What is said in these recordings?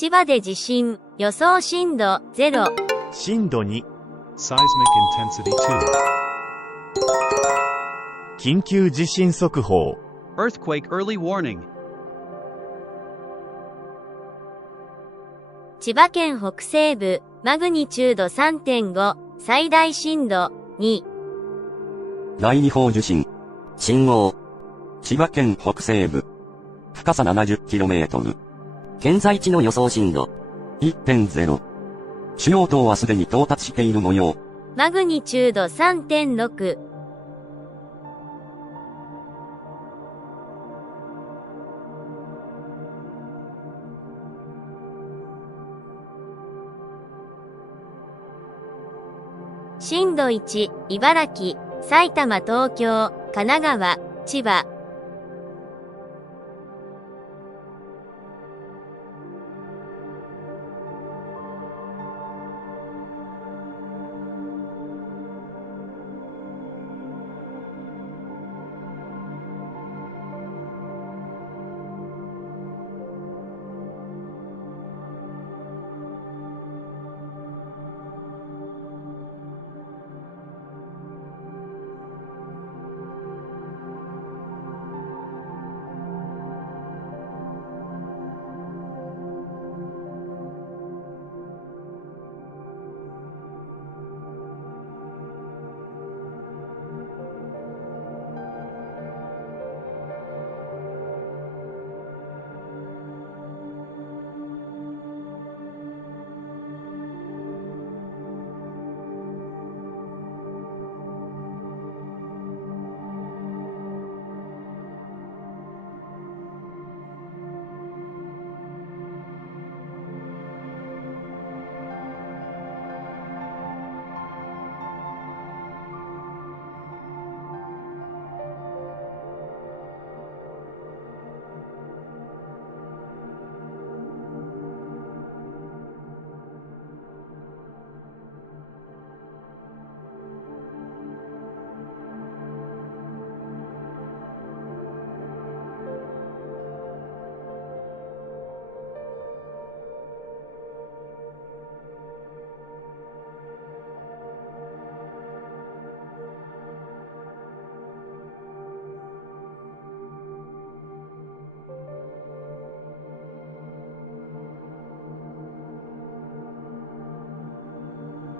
千葉で地震、予想震度0。震度2。Seismic intensity 2. 緊急地震速報。Earthquake early warning. 千葉県北西部、マグニチュード 3.5、最大震度2。第2報受震。震央。千葉県北西部。深さ 70km。現在地の予想震度。1.0。主要島はすでに到達している模様。マグニチュード 3.6。震度1、茨城、埼玉、東京、神奈川、千葉。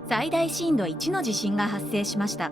最大震度1の地震が発生しました。